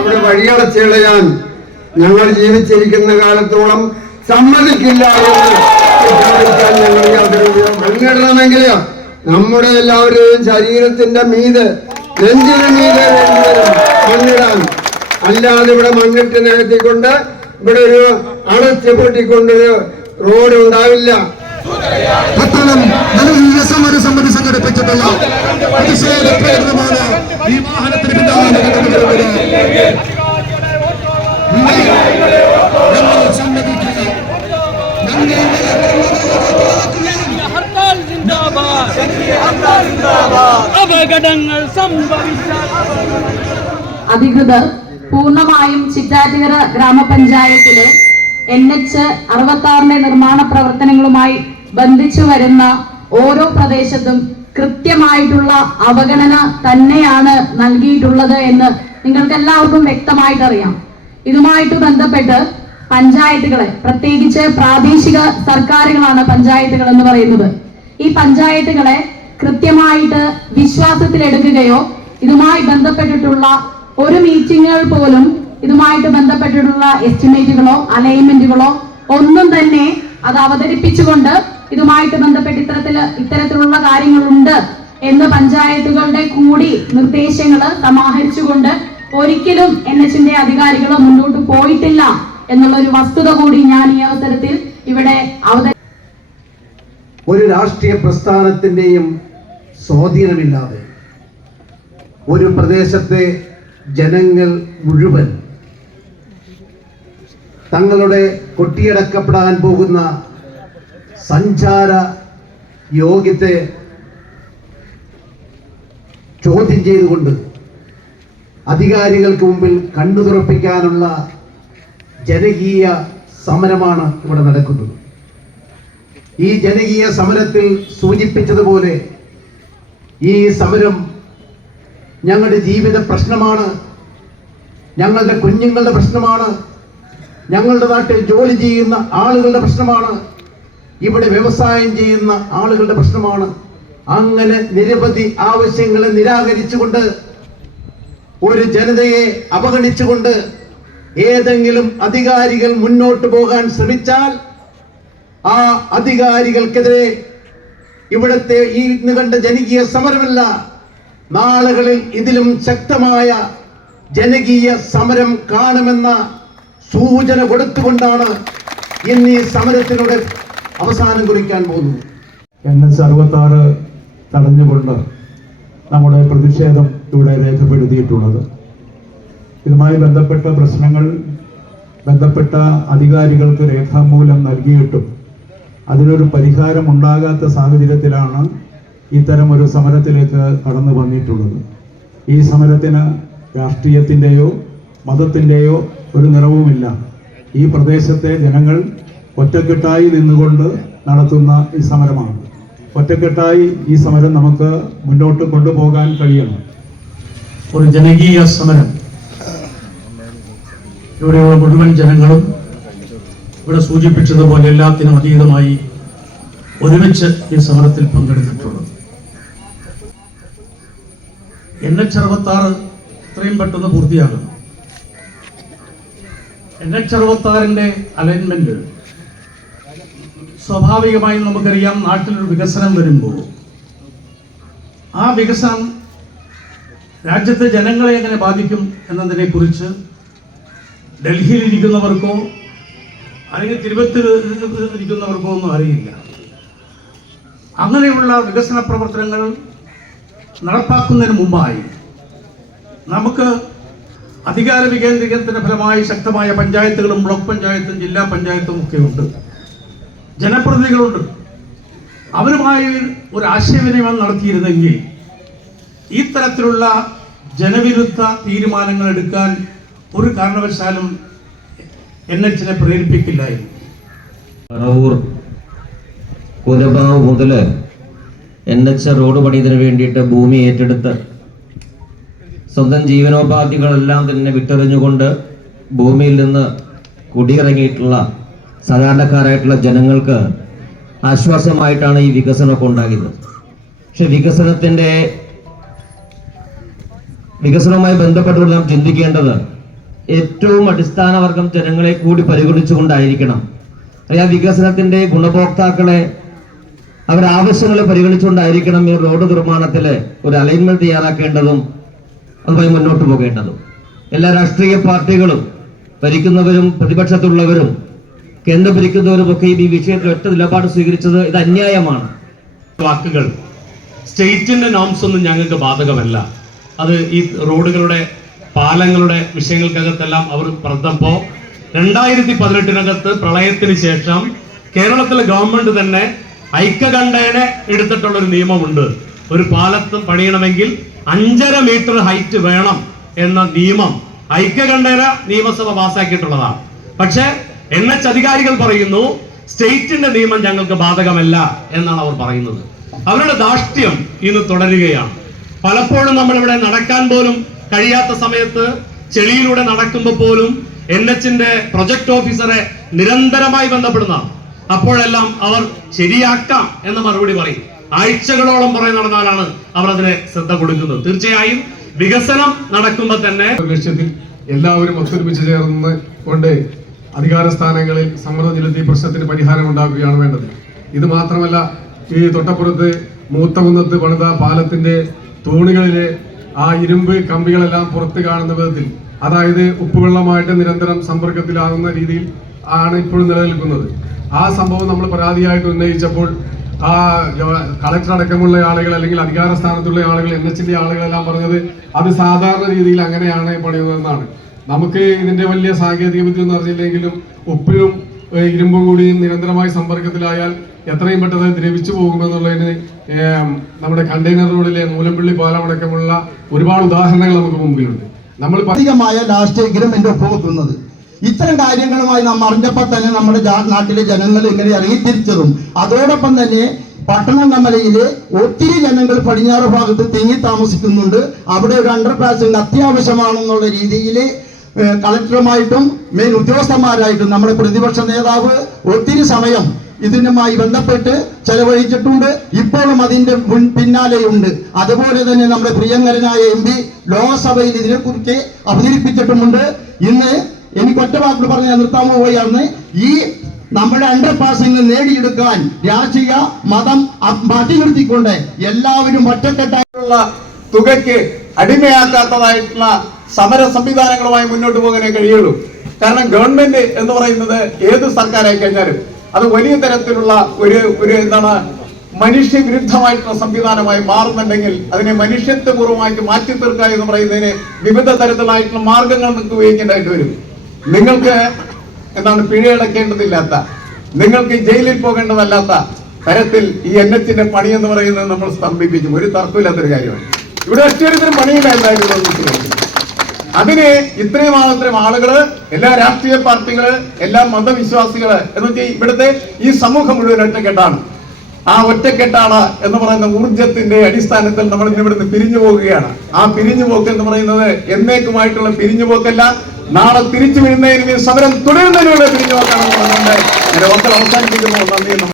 ഇവിടെ വഴിയടച്ചുകളയാൻ ഞങ്ങൾ ജീവിച്ചിരിക്കുന്ന കാലത്തോളം സമ്മതിക്കില്ല എന്ന് പ്രഖ്യാപിക്കാൻ ഞങ്ങൾ യാതൊരു മണ്ണിടണമെങ്കിൽ നമ്മുടെ എല്ലാവരുടെയും ശരീരത്തിന്റെ മീത് നെഞ്ചിന് മീതെ മണ്ണിടാൻ. അല്ലാതെ ഇവിടെ മണ്ണിട്ട് നികത്തിക്കൊണ്ട് ഇവിടെ ഒരു അടച്ചു പൊട്ടിക്കൊണ്ടൊരു റോഡ് ഉണ്ടാവില്ല. അത്തരം നല്ല സമര സമിതി സംഘടിപ്പിച്ചിട്ടുള്ള പ്രതിഷേധ പ്രകടനമാണ് ഈ വാഹനത്തിന് പിന്നാലെ അപകടങ്ങൾ സംഭവിച്ച അധികൃതർ പൂർണ്ണമായും ചിറ്റാറ്റുകര ഗ്രാമപഞ്ചായത്തിലെ NH-66 നിർമ്മാണ പ്രവർത്തനങ്ങളുമായി ബന്ധിച്ചു വരുന്ന ഓരോ പ്രദേശത്തും കൃത്യമായിട്ടുള്ള അവഗണന തന്നെയാണ് നൽകിയിട്ടുള്ളത് എന്ന് നിങ്ങൾക്ക് എല്ലാവർക്കും വ്യക്തമായിട്ട് അറിയാം. ഇതുമായിട്ട് ബന്ധപ്പെട്ട് പഞ്ചായത്തുകളെ, പ്രത്യേകിച്ച് പ്രാദേശിക സർക്കാരുകളാണ് പഞ്ചായത്തുകൾ എന്ന് പറയുന്നത്, ഈ പഞ്ചായത്തുകളെ കൃത്യമായിട്ട് വിശ്വാസത്തിലെടുക്കുകയോ ഇതുമായി ബന്ധപ്പെട്ടിട്ടുള്ള ഒരു മീറ്റിങ്ങുകൾ പോലും ഇതുമായിട്ട് ബന്ധപ്പെട്ടിട്ടുള്ള എസ്റ്റിമേറ്റുകളോ അലൈൻമെന്റുകളോ ഒന്നും തന്നെ അത് അവതരിപ്പിച്ചുകൊണ്ട് ഇതുമായിട്ട് ബന്ധപ്പെട്ട് ഇത്തരത്തിലുള്ള കാര്യങ്ങളുണ്ട് എന്ന് പഞ്ചായത്തുകളുടെ കൂടി നിർദ്ദേശങ്ങൾ സമാഹരിച്ചുകൊണ്ട് ഒരിക്കലും NHന്റെ അധികാരികൾ മുന്നോട്ട് പോയിട്ടില്ല എന്നുള്ള ഒരു വസ്തുത കൂടി ഞാൻ ഈ അവസരത്തിൽ ഇവിടെ ഒരു രാഷ്ട്രീയ പ്രസ്ഥാനത്തിന്റെയും സ്വാധീനമില്ലാതെ ഒരു പ്രദേശത്തെ ജനങ്ങൾ മുഴുവൻ തങ്ങളുടെ കൊട്ടിയടക്കപ്പെടാൻ പോകുന്ന സഞ്ചാര യോഗ്യത്തെ ചോദ്യം ചെയ്തുകൊണ്ട് അധികാരികൾക്ക് മുമ്പിൽ കണ്ണു തുറപ്പിക്കാനുള്ള ജനകീയ സമരമാണ് ഇവിടെ നടക്കുന്നത്. ഈ ജനകീയ സമരത്തിൽ സൂചിപ്പിച്ചതുപോലെ ഈ സമരം ഞങ്ങളുടെ ജീവിത പ്രശ്നമാണ്, ഞങ്ങളുടെ കുഞ്ഞുങ്ങളുടെ പ്രശ്നമാണ്, ഞങ്ങളുടെ നാട്ടിൽ ജോലി ചെയ്യുന്ന ആളുകളുടെ പ്രശ്നമാണ്, ഇവിടെ വ്യവസായം ചെയ്യുന്ന ആളുകളുടെ പ്രശ്നമാണ്. അങ്ങനെ നിരവധി ആവശ്യങ്ങളെ നിരാകരിച്ചുകൊണ്ട്, ഒരു ജനതയെ അവഗണിച്ചുകൊണ്ട് ഏതെങ്കിലും അധികാരികൾ മുന്നോട്ട് പോകാൻ ശ്രമിച്ചാൽ ആ അധികാരികൾക്കെതിരെ ഇവിടുത്തെ ഈ ഇന്ന് കണ്ട ജനകീയ സമരമല്ല, നാളുകളിൽ ഇതിലും ശക്തമായ ജനകീയ സമരം കാണുമെന്ന സൂചന കൊടുത്തുകൊണ്ടാണ് ഇന്ന് ഈ സമരത്തിലൂടെ അവസാനം കുറിക്കാൻ പോകുന്നത്. NH-66 തടഞ്ഞുകൊണ്ട് നമ്മുടെ പ്രതിഷേധം ഇവിടെ രേഖപ്പെടുത്തിയിട്ടുള്ളത്. ഇതുമായി ബന്ധപ്പെട്ട പ്രശ്നങ്ങൾ ബന്ധപ്പെട്ട അധികാരികൾക്ക് രേഖാമൂലം നൽകിയിട്ടും അതിനൊരു പരിഹാരം ഉണ്ടാകാത്ത സാഹചര്യത്തിലാണ് ഇത്തരം ഒരു സമരത്തിലേക്ക് കടന്നു വന്നിട്ടുള്ളത്. ഈ സമരത്തിന് രാഷ്ട്രീയത്തിൻ്റെയോ മതത്തിൻ്റെയോ ഒരു നിറവുമില്ല. ഈ പ്രദേശത്തെ ജനങ്ങൾ ഒറ്റക്കെട്ടായി നിന്നുകൊണ്ട് നടത്തുന്ന ഈ സമരമാണ്. ഒറ്റക്കെട്ടായി ഈ സമരം നമുക്ക് മുന്നോട്ട് കൊണ്ടുപോകാൻ കഴിയണം. ഒരു ജനകീയ സമരം, ഇവിടെയുള്ള മുഴുവൻ ജനങ്ങളും ഇവിടെ സൂചിപ്പിച്ചതുപോലെ എല്ലാത്തിനും അതീതമായി ഒരുമിച്ച് ഈ സമരത്തിൽ പങ്കെടുത്തിട്ടുള്ളത്. NH-66 എത്രയും പെട്ടെന്ന് പൂർത്തിയാകണം. NH-66 അലൈൻമെന്റ് സ്വാഭാവികമായും നമുക്കറിയാം, നാട്ടിലൊരു വികസനം വരുമ്പോൾ ആ വികസനം രാജ്യത്തെ ജനങ്ങളെ എങ്ങനെ ബാധിക്കും എന്നതിനെ കുറിച്ച് ഡൽഹിയിൽ ഇരിക്കുന്നവർക്കോ അല്ലെങ്കിൽ തിരുവനന്തപുരത്ത് ഇരിക്കുന്നവർക്കോ ഒന്നും അറിയില്ല. അങ്ങനെയുള്ള വികസന പ്രവർത്തനങ്ങൾ നടപ്പാക്കുന്നതിന് മുമ്പായി നമുക്ക് അധികാര വികേന്ദ്രീകരണത്തിന്റെ ഫലമായി ശക്തമായ പഞ്ചായത്തുകളും ബ്ലോക്ക് പഞ്ചായത്തും ജില്ലാ പഞ്ചായത്തും ഒക്കെ ഉണ്ട്, ജനപ്രതിനിധികളുണ്ട്. അവരുമായി ഒരു ആശയവിനിമയം നടത്തിയിരുന്നെങ്കിൽ ഈ തരത്തിലുള്ള ജനവിരുദ്ധ തീരുമാനങ്ങൾ എടുക്കാൻ ഒരു കാരണവശാലും NHനെ പ്രേരിപ്പിക്കില്ലായിരുന്നു. പറവൂർ കുരബാവ് മുതൽ NH റോഡ് പണിയതിനു വേണ്ടിയിട്ട് ഭൂമി ഏറ്റെടുത്ത് സ്വന്തം ജീവനോപാധികളെല്ലാം തന്നെ വിട്ടെറിഞ്ഞുകൊണ്ട് ഭൂമിയിൽ നിന്ന് കുടിയിറങ്ങിയിട്ടുള്ള സാധാരണക്കാരായിട്ടുള്ള ജനങ്ങൾക്ക് ആശ്വാസമായിട്ടാണ് ഈ വികസനമൊക്കെ ഉണ്ടാകിയത്. പക്ഷെ വികസനവുമായി ബന്ധപ്പെട്ടുകൊണ്ട് നാം ചിന്തിക്കേണ്ടത് ഏറ്റവും അടിസ്ഥാന വർഗം ജനങ്ങളെ കൂടി പരിഗണിച്ചുകൊണ്ടായിരിക്കണം. ആ വികസനത്തിന്റെ ഗുണഭോക്താക്കളെ അവരുടെ ആവശ്യങ്ങളെ പരിഗണിച്ചുകൊണ്ടായിരിക്കണം ഈ റോഡ് നിർമ്മാണത്തിൽ ഒരു അലൈൻമെന്റ് തയ്യാറാക്കേണ്ടതും അതുമായി മുന്നോട്ട് പോകേണ്ടതും. എല്ലാ രാഷ്ട്രീയ പാർട്ടികളും ഭരിക്കുന്നവരും പ്രതിപക്ഷത്തുള്ളവരും കേന്ദ്രം ഭരിക്കുന്നവരും ഒക്കെ ഈ വിഷയത്തിൽ ഒറ്റ നിലപാട് സ്വീകരിച്ചത് ഇത് അന്യായമാണ്. വാക്കുകൾ സ്റ്റേറ്റിന്റെ നോംസ് ഒന്നും ഞങ്ങൾക്ക് ബാധകമല്ല. അത് ഈ റോഡുകളുടെ പാലങ്ങളുടെ വിഷയങ്ങൾക്കകത്തെല്ലാം അവർ പറഞ്ഞപ്പോൾ 2018 പ്രളയത്തിന് ശേഷം കേരളത്തിലെ ഗവൺമെന്റ് തന്നെ ഐക്യകണ്ഠേന എടുത്തിട്ടുള്ള ഒരു നിയമമുണ്ട്. ഒരു പാലത്ത് പണിയണമെങ്കിൽ 5.5 മീറ്റർ ഹൈറ്റ് വേണം എന്ന നിയമം ഐക്യകണ്ഠേന നിയമസഭ പാസ്സാക്കിയിട്ടുള്ളതാണ്. പക്ഷെ NH അധികാരികൾ പറയുന്നു സ്റ്റേറ്റിന്റെ നിയമം ഞങ്ങൾക്ക് ബാധകമല്ല എന്നാണ് അവർ പറയുന്നത്. അവരുടെ ധാർഷ്ട്യം ഇന്ന് തുടരുകയാണ്. പലപ്പോഴും നമ്മളിവിടെ നടക്കാൻ പോലും കഴിയാത്ത സമയത്ത് ചെളിയിലൂടെ നടക്കുമ്പോൾ പോലും NHന്റെ പ്രൊജക്ട് ഓഫീസറെ നിരന്തരമായി ബന്ധപ്പെടുന്നതാണ്. അപ്പോഴെല്ലാം അവർ ശരിയാക്കാം എന്ന മറുപടി പറയും. ആഴ്ചകളോളം പുറകെ നടന്നാലാണ് അവർ അതിനെ ശ്രദ്ധ കൊടുക്കുന്നത്. തീർച്ചയായും വികസനം നടക്കുമ്പോൾ തന്നെ ലക്ഷ്യത്തിൽ എല്ലാവരും ഒത്തൊരുമിച്ച് ചേർന്ന് കൊണ്ട് അധികാര സ്ഥാനങ്ങളിൽ സമ്മർദ്ദം ചെലുത്തി പ്രശ്നത്തിന് പരിഹാരം ഉണ്ടാക്കുകയാണ് വേണ്ടത്. ഇത് മാത്രമല്ല, ഈ തൊട്ടപ്പുറത്ത് മൂത്തകുന്നത്ത് പണിത പാലത്തിന്റെ തൂണുകളിലെ ആ ഇരുമ്പ് കമ്പികളെല്ലാം പുറത്ത് കാണുന്ന വിധത്തിൽ, അതായത് ഉപ്പുവെള്ളമായിട്ട് നിരന്തരം സമ്പർക്കത്തിലാകുന്ന രീതിയിൽ ആണ് ഇപ്പോഴും നിലനിൽക്കുന്നത്. ആ സംഭവം നമ്മൾ പരാതിയായിട്ട് ഉന്നയിച്ചപ്പോൾ ആ കളക്ടർ അടക്കമുള്ള ആളുകൾ അല്ലെങ്കിൽ അധികാര സ്ഥാനത്തുള്ള ആളുകൾ NHന്റെ ആളുകളെല്ലാം പറഞ്ഞത് അത് സാധാരണ രീതിയിൽ അങ്ങനെയാണ് പണിയുന്നതെന്നാണ്. നമുക്ക് ഇതിന്റെ വലിയ സാങ്കേതിക വിദ്യ ഒന്നും അറിയില്ലെങ്കിലും ഉപ്പിലും ഇരുമ്പും കൂടി നിരന്തരമായി സമ്പർക്കത്തിലായാൽ എത്രയും പെട്ടെന്ന് ദ്രവിച്ചു പോകുമെന്നുള്ളതിന് നമ്മുടെ കണ്ടെയ്നർ റോഡിലെ മൂലമ്പള്ളി പാലം അടക്കമുള്ള ഒരുപാട് ഉദാഹരണങ്ങൾ നമുക്ക് മുമ്പിലുണ്ട്. നമ്മൾ അധികമായ ലാസ്റ്റ് എഗ്രിമെന്റ് ഒപ്പുവെക്കുന്നത് ഇത്തരം കാര്യങ്ങളുമായി നാം അറിഞ്ഞപ്പോൾ തന്നെ നമ്മുടെ നാട്ടിലെ ജനങ്ങൾ ഇങ്ങനെ ഇറങ്ങിത്തിരിച്ചതും, അതോടൊപ്പം തന്നെ പട്ടണം കമലയിലെ ഒത്തിരി ജനങ്ങൾ പടിഞ്ഞാറ് ഭാഗത്ത് തിങ്ങി താമസിക്കുന്നുണ്ട്. അവിടെ ഒരു അണ്ടർപാസിംഗ് അത്യാവശ്യമാണെന്നുള്ള രീതിയിൽ കളക്ടറുമായിട്ടും മെയിൻ ഉദ്യോഗസ്ഥന്മാരായിട്ടും നമ്മുടെ പ്രതിപക്ഷ നേതാവ് ഒത്തിരി സമയം ഇതിനുമായി ബന്ധപ്പെട്ട് ചെലവഴിച്ചിട്ടുണ്ട്. ഇപ്പോഴും അതിന്റെ പിന്നാലെയുണ്ട്. അതുപോലെ തന്നെ നമ്മുടെ പ്രിയങ്കരനായ MP ലോക്സഭയിൽ ഇതിനെക്കുറിച്ച് അവതരിപ്പിച്ചിട്ടുമുണ്ട്. ഇന്ന് എനിക്ക് ഒറ്റ വാക്കുകൾ പറഞ്ഞ് നിർത്താൻ പോവുകയാണ്. ഈ നമ്മുടെ അണ്ടർപാസിംഗ് നേടിയെടുക്കാൻ രാഷ്ട്രീയ മതം മാറ്റി നിർത്തിക്കൊണ്ട് എല്ലാവരും ഒറ്റക്കെട്ടായിട്ടുള്ള തുകയ്ക്ക് അടിമയാക്കാത്തതായിട്ടുള്ള സമര സംവിധാനങ്ങളുമായി മുന്നോട്ട് പോകാനേ കഴിയുള്ളൂ. കാരണം ഗവൺമെന്റ് എന്ന് പറയുന്നത് ഏത് സർക്കാരായി കഴിഞ്ഞാലും അത് വലിയ തരത്തിലുള്ള ഒരു എന്താണ് മനുഷ്യവിരുദ്ധമായിട്ടുള്ള സംവിധാനമായി മാറുന്നുണ്ടെങ്കിൽ അതിനെ മനുഷ്യത്വപൂർവ്വമായിട്ട് മാറ്റി തീർക്കുക എന്ന് പറയുന്നതിന് വിവിധ തരത്തിലായിട്ടുള്ള മാർഗങ്ങൾ നിങ്ങൾക്ക് ഉപയോഗിക്കേണ്ടതായിട്ട് വരും. നിങ്ങൾക്ക് എന്താണ് പിഴയടക്കേണ്ടതില്ലാത്ത, നിങ്ങൾക്ക് ജയിലിൽ പോകേണ്ടതല്ലാത്ത തരത്തിൽ ഈ NHന്റെ പണി എന്ന് പറയുന്നത് നമ്മൾ സ്തംഭിപ്പിക്കും. ഒരു തർക്കമില്ലാത്തൊരു കാര്യമാണ്. ഇവിടെ ഒറ്റൊരുത്തരും പണിയില്ല എന്തായാലും. അതിന് ഇത്രയും ആളുകള്, എല്ലാ രാഷ്ട്രീയ പാർട്ടികള്, എല്ലാ മതവിശ്വാസികള് എന്ന് വെച്ചാൽ ഇവിടുത്തെ ഈ സമൂഹം മുഴുവൻ ഒറ്റക്കെട്ടാണ്. ആ ഒറ്റക്കെട്ടാണ് എന്ന് പറയുന്ന ഊർജത്തിന്റെ അടിസ്ഥാനത്തിൽ നമ്മൾ ഇവിടുന്ന് പിരിഞ്ഞു പോകുകയാണ്. ആ പിരിഞ്ഞുപോക്ക് എന്ന് പറയുന്നത് എന്നേക്കുമായിട്ടുള്ള പിരിഞ്ഞുപോക്കല്ല, നാളെ തിരിച്ചു വീഴുന്നതിന് സമരം തുടരുന്നതിലൂടെ പിരിഞ്ഞുപോക്കാണെന്ന് പറഞ്ഞുകൊണ്ട് എന്റെ വാക്കുകൾ അവസാനിപ്പിക്കുന്നു. നന്ദി.